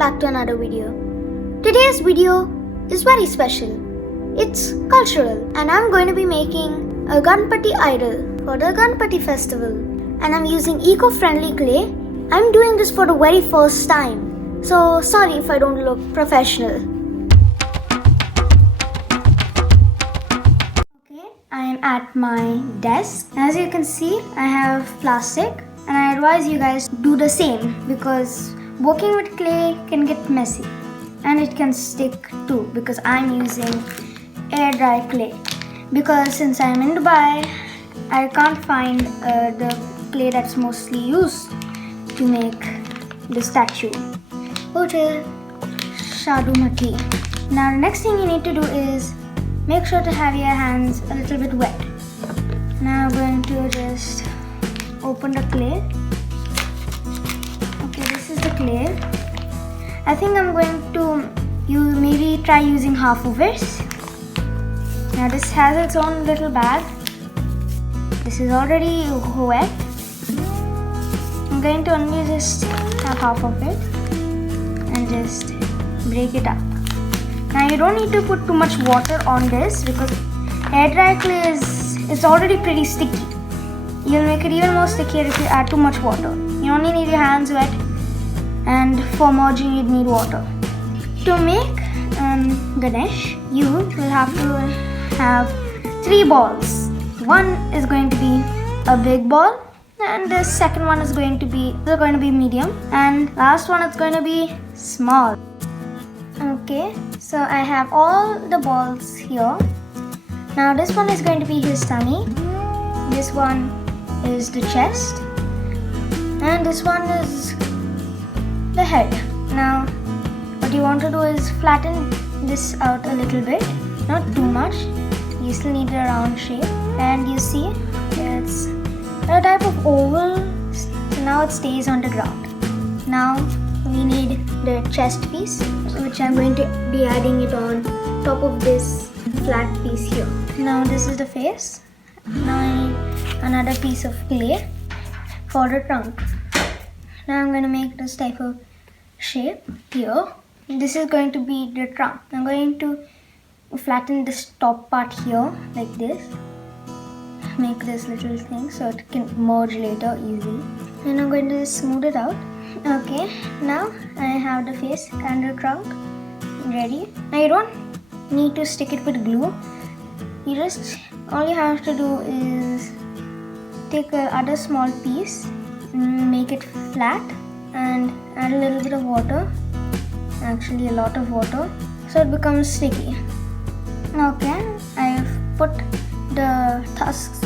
back to another video. Today's video is very special. It's cultural and I'm going to be making a Ganpati Idol for the Ganpati festival. And I'm using Eco Friendly clay. I'm doing this for the very first time. So sorry if I don't look professional. Okay, I am at my desk. As you can see, I have plastic. And I advise you guys do the same because working with clay can get messy and it can stick too because I'm using air dry clay. Because since I'm in Dubai, I can't find the clay that's mostly used to make the statue, which is Shadumati. Now the next thing you need to do is make sure to have your hands a little bit wet. Now I'm going to just open the clay. Okay, this is the clay. I think I'm going to maybe try using half of it. Now this has its own little bag. This is already wet. I'm going to only just have half of it and just break it up. Now you don't need to put too much water on this because air dry clay is already pretty sticky. You'll make it even more stickier if you add too much water. You only need your hands wet, and for merging you'd need water. To make Ganesh, you will have to have 3 balls. One is going to be a big ball, and the second one is going to be medium, and last one is going to be small. Okay, so I have all the balls here. Now this one is going to be his tummy. This one is the chest, and this one is the head. Now what you want to do is flatten this out a little bit, not too much. You still need a round shape, and you see it's a type of oval, so now it stays on the ground. Now we need the chest piece, which I'm going to be adding it on top of this flat piece here. Now this is the face. Now I need another piece of clay for the trunk. Now I'm going to make this type of shape here. This is going to be the trunk. I'm going to flatten this top part here like this. Make this little thing so it can merge later easily. And I'm going to smooth it out. Okay, now I have the face and the trunk ready. Now you don't need to stick it with glue. All you have to do is take a other small piece, make it flat, and add a little bit of water, actually a lot of water, so it becomes sticky. Okay, I've put the tusks.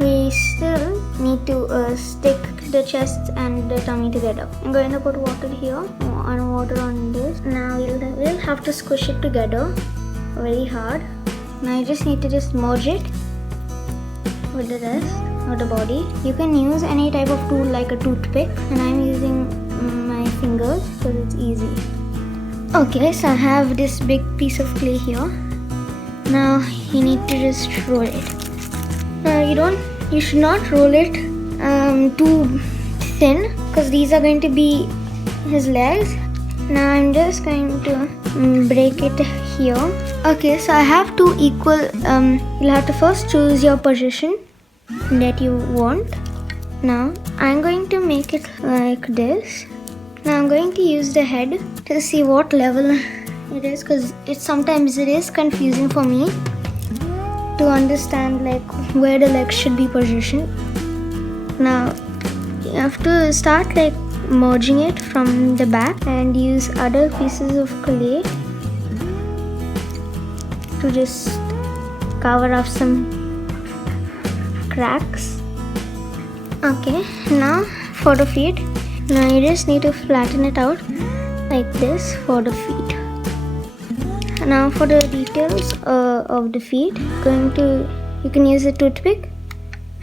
We still need to stick the chest and the tummy together. I'm going to put water here and water on this. Now we'll have to squish it together very hard. Now you just need to merge it with the rest of the body. You can use any type of tool like a toothpick, and I'm using my fingers because it's easy. Okay, so I have this big piece of clay here. Now you need to just roll it. Now you should not roll it too thin because these are going to be his legs. Now I'm just going to break it here. Okay, so I have 2 equal, you'll have to first choose your position that you want. Now I'm going to make it like this. Now I'm going to use the head to see what level it is because sometimes it is confusing for me to understand like where the legs should be positioned. Now you have to start like merging it from the back and use other pieces of clay to just cover up some cracks. Okay, now for the feet. Now you just need to flatten it out like this for the feet. Now for the details of the feet, you can use a toothpick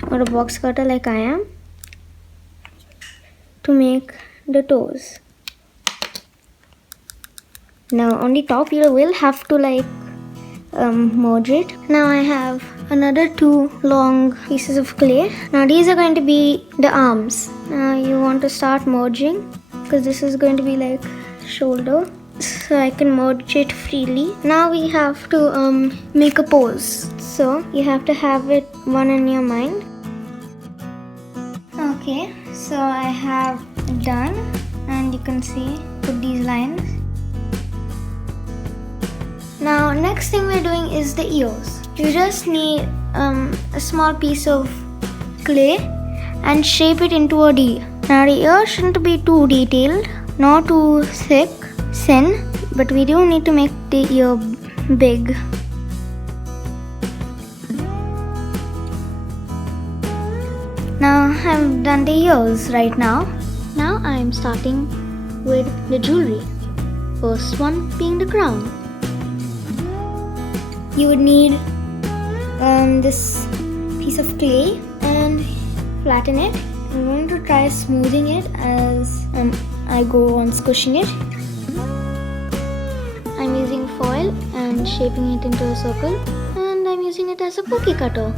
or a box cutter like I am to make the toes. Now on the top you will have to like merge it. Now I have another 2 long pieces of clay. Now these are going to be the arms. Now you want to start merging because this is going to be like shoulder so I can merge it freely. Now we have to make a pose. So you have to have it one in your mind. Okay, so I have done, and you can see, put these lines. Now next thing we're doing is the ears. You just need a small piece of clay and shape it into a D. Now the ear shouldn't be too detailed, not too thin, but we do need to make the ear big. Now I've done the ears right now. Now I'm starting with the jewelry. First one being the crown. You would need this piece of clay and flatten it. I'm going to try smoothing it as I go on squishing it. I'm using foil and shaping it into a circle, and I'm using it as a cookie cutter.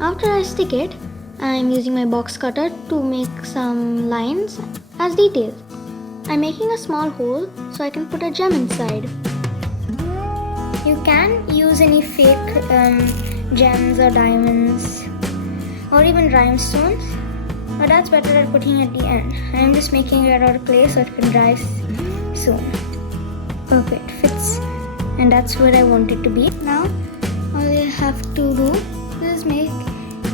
After I stick it, I'm using my box cutter to make some lines as details. I'm making a small hole so I can put a gem inside. You can use any fake gems or diamonds or even rhinestones, but that's better at putting at the end. I'm just making it out of clay so it can dry soon. Okay, it fits, and that's where I want it to be. Now all you have to do is make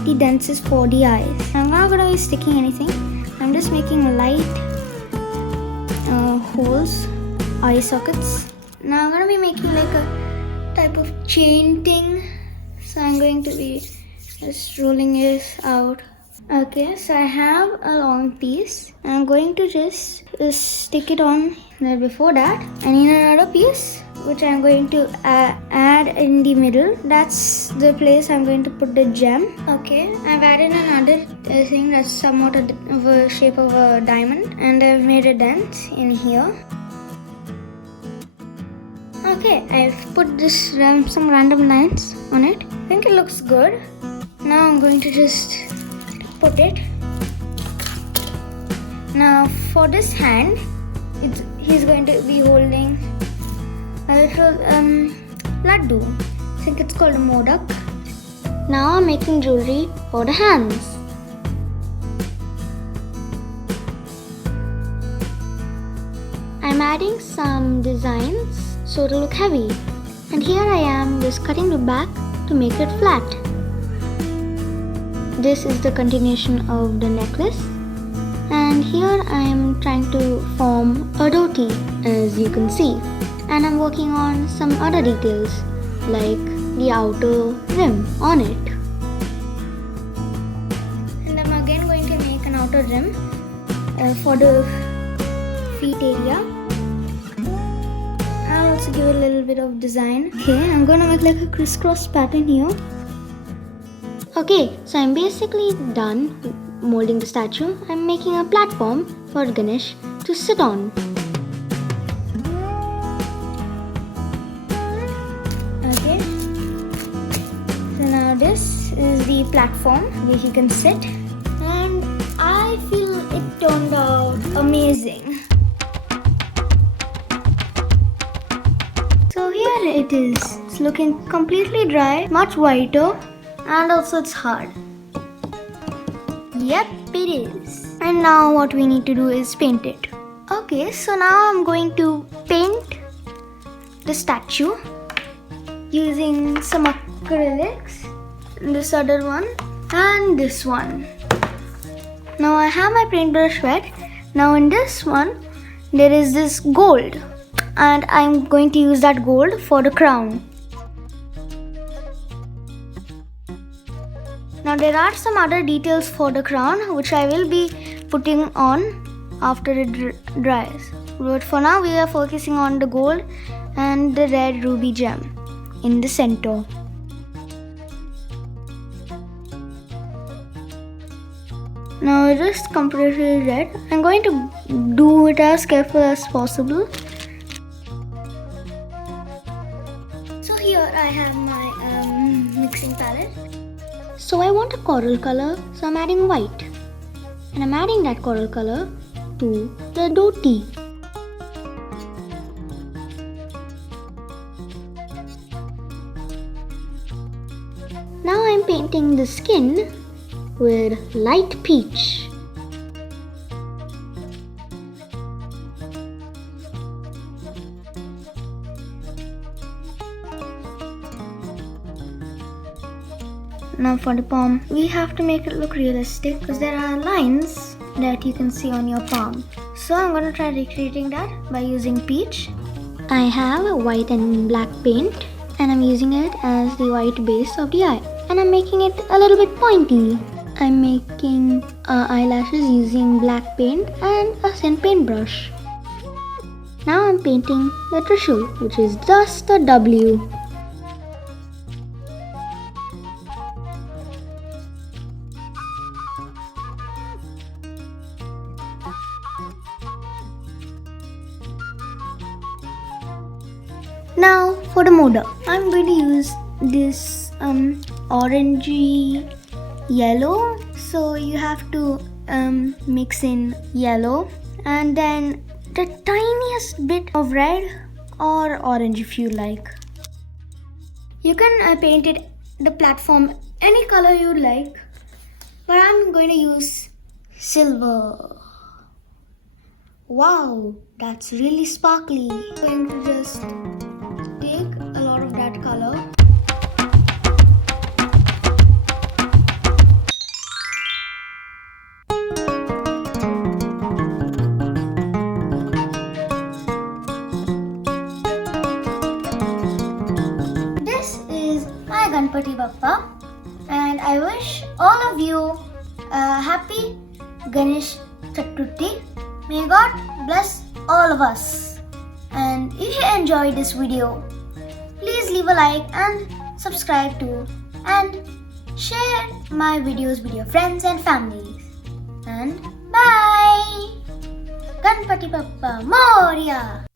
the dentures for the eyes. I'm not going to be sticking anything. I'm just making light holes, eye sockets. Now I'm going to be making like a type of chain thing. So I'm going to be just rolling this out. Okay, so I have a long piece. I'm going to just stick it on there. Before that, I need another piece, which I'm going to add in the middle. That's the place I'm going to put the gem. Okay, I've added another thing that's somewhat of a shape of a diamond, and I've made a dent in here. Okay, I've put this some random lines on it. I think it looks good. Now I'm going to just put it. Now for this hand, he's going to be holding a little laddu. I think it's called a modak. Now I'm making jewelry for the hands. I'm adding some designs so it'll look heavy. And here I am just cutting the back to make it flat. This is the continuation of the necklace. And here I am trying to form a dhoti, as you can see. And I'm working on some other details like the outer rim on it. And I'm again going to make an outer rim for the feet area. I'll also give it a little bit of design. Okay, I'm going to make like a crisscross pattern here. Okay, so I'm basically done molding the statue. I'm making a platform for Ganesh to sit on. Okay, so now this is the platform where he can sit, and I feel it turned out amazing. So here it is. It's looking completely dry, much whiter, and also it's hard. Yep, it is. And now what we need to do is paint it. Okay, so now I'm going to paint the statue using some acrylics, this other one and this one. Now I have my paintbrush wet. Now in this one there is this gold, and I'm going to use that gold for the crown. Now there are some other details for the crown which I will be putting on after it dries. But for now we are focusing on the gold and the red ruby gem in the center. Now it is completely red. I'm going to do it as careful as possible. So here I have my mixing palette. So I want a coral color, so I'm adding white. And I'm adding that coral color to the dhoti. painting the skin with light peach. Now for the palm, we have to make it look realistic because there are lines that you can see on your palm. So I'm going to try recreating that by using peach. I have a white and black paint and I'm using it as the white base of the eye. And I'm making it a little bit pointy. I'm making eyelashes using black paint and a thin paintbrush. Now I'm painting the trishul, which is just a W. Now for the modak, I'm going to use this orangey yellow. So you have to mix in yellow and then the tiniest bit of red or orange if you like. You can paint it the platform any color you like, but I'm going to use silver. Wow, that's really sparkly. I'm going to just take a lot of that color. This is my Ganpati Bappa, and I wish all of you a happy Ganesh Chaturthi. May God bless all of us. And if you enjoyed this video, please leave a like and subscribe to and share my videos with your friends and families. And bye! Ganpati Bappa Morya!